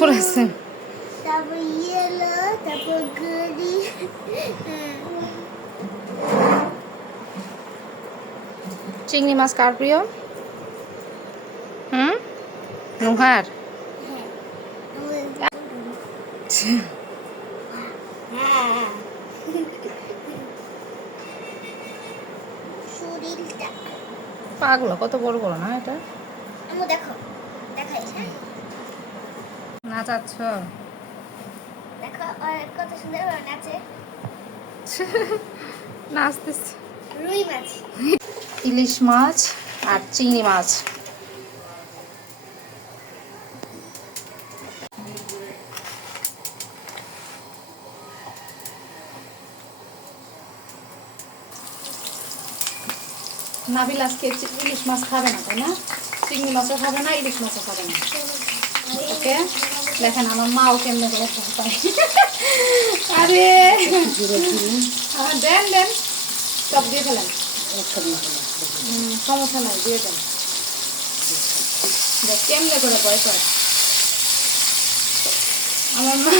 পড়েছে। তারপর ইয়েলো, তারপর গ্রিন। চিংড়ি মাছ কার প্রিয়? নুহার। শরীরটা পাগুলো কত বড় বড় না এটা। দেখো, দেখাই, হ্যাঁ নাচাচ্ছ? দেখো কত সুন্দর নাচে। নাচতেছে। রুই মাছ। ইলিশ মাছ আর চিংড়ি মাছ। নাবিল আজকে ইলিশ মাছ খাবে না, তাই না? চিংড়ি মাছও খাবে না, ইলিশ মাছও খাবে না। ওকে, দেখেন আমার মাও কেমনে করে খায়। আরে দেন দেন, সব দিয়ে ফেলেন, সমস্যা নাই, দিয়ে দেন। দেখ কেমনে করে ভয় পায় আমার মা।